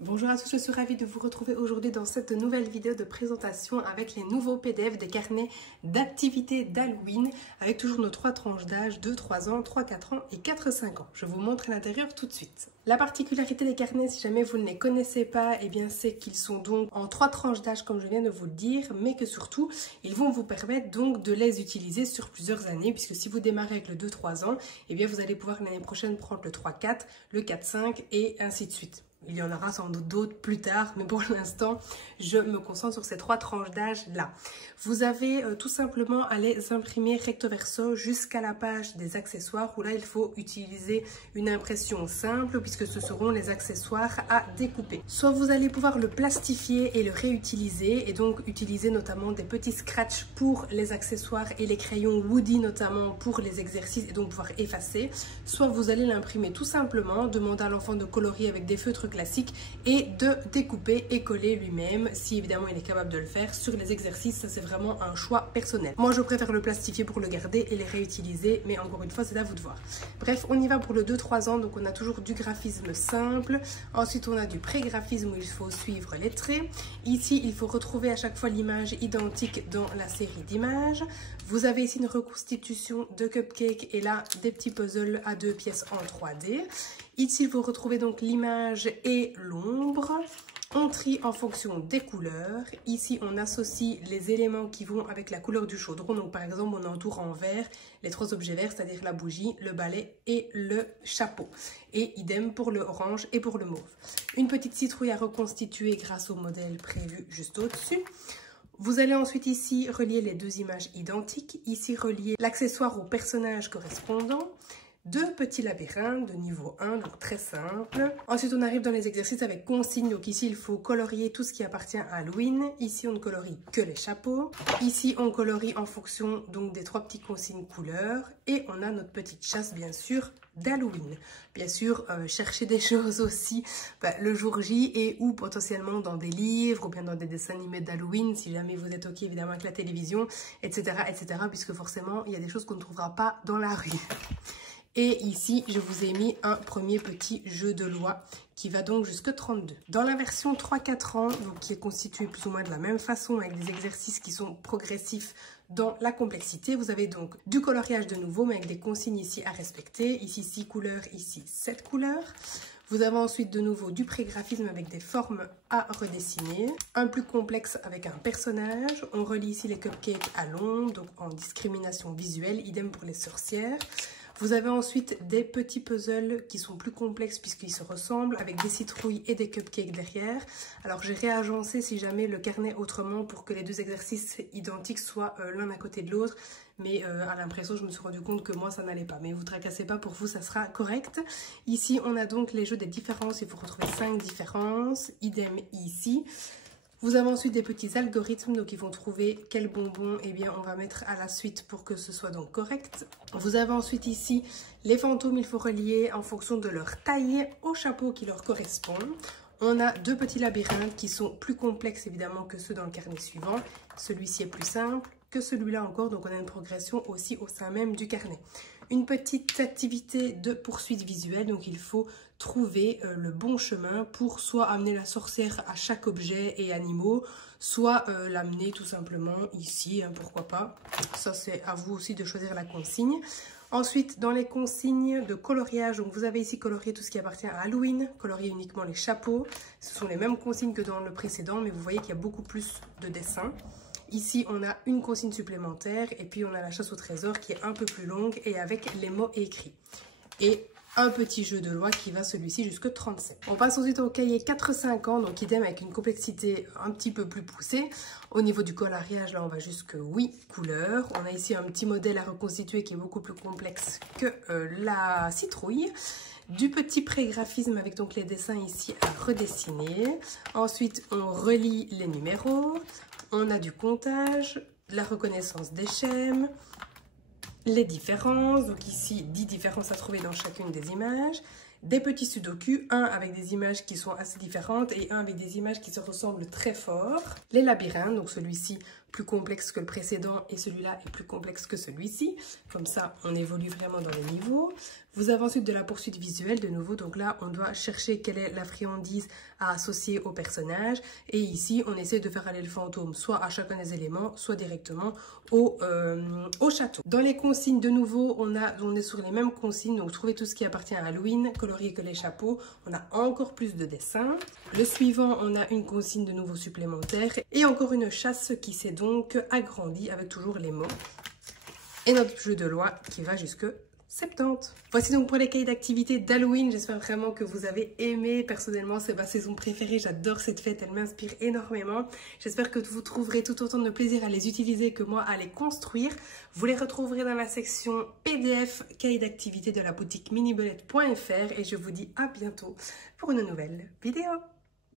Bonjour à tous, je suis ravie de vous retrouver aujourd'hui dans cette nouvelle vidéo de présentation avec les nouveaux PDF des carnets d'activités d'Halloween avec toujours nos 3 tranches d'âge, 2, 3 ans, 3, 4 ans et 4, 5 ans. Je vous montre l'intérieur tout de suite. La particularité des carnets, si jamais vous ne les connaissez pas, eh bien c'est qu'ils sont donc en 3 tranches d'âge comme je viens de vous le dire, mais que surtout, ils vont vous permettre donc de les utiliser sur plusieurs années puisque si vous démarrez avec le 2-3 ans, eh bien vous allez pouvoir l'année prochaine prendre le 3-4, le 4-5 et ainsi de suite. Il y en aura sans doute d'autres plus tard, mais pour l'instant, je me concentre sur ces 3 tranches d'âge-là. Vous avez tout simplement à les imprimer recto verso jusqu'à la page des accessoires, où là, il faut utiliser une impression simple, puisque ce seront les accessoires à découper. Soit vous allez pouvoir le plastifier et le réutiliser, et donc utiliser notamment des petits scratchs pour les accessoires et les crayons Woody notamment pour les exercices, et donc pouvoir effacer. Soit vous allez l'imprimer tout simplement, demander à l'enfant de colorier avec des feutres classique et de découper et coller lui-même si évidemment il est capable de le faire sur les exercices. Ça c'est vraiment un choix personnel. Moi je préfère le plastifier pour le garder et les réutiliser, mais encore une fois c'est à vous de voir. Bref, on y va pour le 2-3 ans. Donc on a toujours du graphisme simple, ensuite on a du pré-graphisme où il faut suivre les traits. Ici il faut retrouver à chaque fois l'image identique dans la série d'images. Vous avez ici une reconstitution de cupcake et là des petits puzzles à 2 pièces en 3D. Ici, vous retrouvez donc l'image et l'ombre. On trie en fonction des couleurs. Ici, on associe les éléments qui vont avec la couleur du chaudron. Donc, par exemple, on entoure en vert les 3 objets verts, c'est-à-dire la bougie, le balai et le chapeau. Et idem pour le orange et pour le mauve. Une petite citrouille à reconstituer grâce au modèle prévu juste au-dessus. Vous allez ensuite ici relier les 2 images identiques. Ici, relier l'accessoire au personnage correspondant. 2 petits labyrinthes de niveau 1, donc très simple. Ensuite, on arrive dans les exercices avec consignes. Donc ici, il faut colorier tout ce qui appartient à Halloween. Ici, on ne colorie que les chapeaux. Ici, on colorie en fonction donc des 3 petites consignes couleurs. Et on a notre petite chasse, bien sûr, d'Halloween. Bien sûr, chercher des choses aussi le jour J et ou potentiellement dans des livres ou bien dans des dessins animés d'Halloween, si jamais vous êtes OK évidemment avec la télévision, etc., etc. Puisque forcément, il y a des choses qu'on ne trouvera pas dans la rue. Et ici, je vous ai mis un premier petit jeu de loi qui va donc jusque 32. Dans la version 3-4 ans, donc qui est constituée plus ou moins de la même façon avec des exercices qui sont progressifs dans la complexité, vous avez donc du coloriage de nouveau, mais avec des consignes ici à respecter. Ici 6 couleurs, ici 7 couleurs. Vous avez ensuite de nouveau du pré-graphisme avec des formes à redessiner. Un plus complexe avec un personnage. On relie ici les cupcakes à l'ombre, donc en discrimination visuelle, idem pour les sorcières. Vous avez ensuite des petits puzzles qui sont plus complexes puisqu'ils se ressemblent avec des citrouilles et des cupcakes derrière. Alors j'ai réagencé si jamais le carnet autrement pour que les 2 exercices identiques soient l'un à côté de l'autre. Mais à l'impression, je me suis rendu compte que moi, ça n'allait pas. Mais vous ne tracassez pas, pour vous, ça sera correct. Ici, on a donc les jeux des différences. Il faut retrouver 5 différences. Idem ici. Vous avez ensuite des petits algorithmes, donc ils vont trouver quel bonbon on va mettre à la suite pour que ce soit donc correct. Vous avez ensuite ici les fantômes, il faut relier en fonction de leur taille au chapeau qui leur correspond. On a 2 petits labyrinthes qui sont plus complexes évidemment que ceux dans le carnet suivant. Celui-ci est plus simple que celui-là encore, donc on a une progression aussi au sein même du carnet. Une petite activité de poursuite visuelle, donc il faut trouver le bon chemin pour soit amener la sorcière à chaque objet et animaux, soit l'amener tout simplement ici, pourquoi pas. Ça c'est à vous aussi de choisir la consigne. Ensuite, dans les consignes de coloriage, donc vous avez ici colorié tout ce qui appartient à Halloween, colorier uniquement les chapeaux. Ce sont les mêmes consignes que dans le précédent, mais vous voyez qu'il y a beaucoup plus de dessins. Ici, on a une consigne supplémentaire et puis on a la chasse au trésor qui est un peu plus longue et avec les mots écrits. Et un petit jeu de loi qui va celui-ci jusque 37. On passe ensuite au cahier 4-5 ans, donc idem avec une complexité un petit peu plus poussée. Au niveau du coloriage, là on va jusque 8 couleurs. On a ici un petit modèle à reconstituer qui est beaucoup plus complexe que la citrouille. Du petit pré-graphisme avec donc les dessins ici à redessiner. Ensuite, on relie les numéros. On a du comptage, la reconnaissance des schèmes, les différences, donc ici 10 différences à trouver dans chacune des images, des petits sudoku, un avec des images qui sont assez différentes et un avec des images qui se ressemblent très fort, les labyrinthes, donc celui-ci plus complexe que le précédent et celui-là est plus complexe que celui-ci. Comme ça, on évolue vraiment dans les niveaux. Vous avez ensuite de la poursuite visuelle de nouveau. Donc là, on doit chercher quelle est la friandise à associer au personnage. Et ici, on essaie de faire aller le fantôme soit à chacun des éléments, soit directement au château. Dans les consignes, de nouveau, on est sur les mêmes consignes. Donc, trouvez tout ce qui appartient à Halloween, colorier que les chapeaux. On a encore plus de dessins. Le suivant, on a une consigne de nouveau supplémentaire. Et encore une chasse qui s'est donc agrandie avec toujours les mots. Et notre jeu de loi qui va jusque 70. Voici donc pour les cahiers d'activité d'Halloween. J'espère vraiment que vous avez aimé. Personnellement, c'est ma saison préférée. J'adore cette fête. Elle m'inspire énormément. J'espère que vous trouverez tout autant de plaisir à les utiliser que moi à les construire. Vous les retrouverez dans la section PDF cahiers d'activité de la boutique minibelette.fr et je vous dis à bientôt pour une nouvelle vidéo.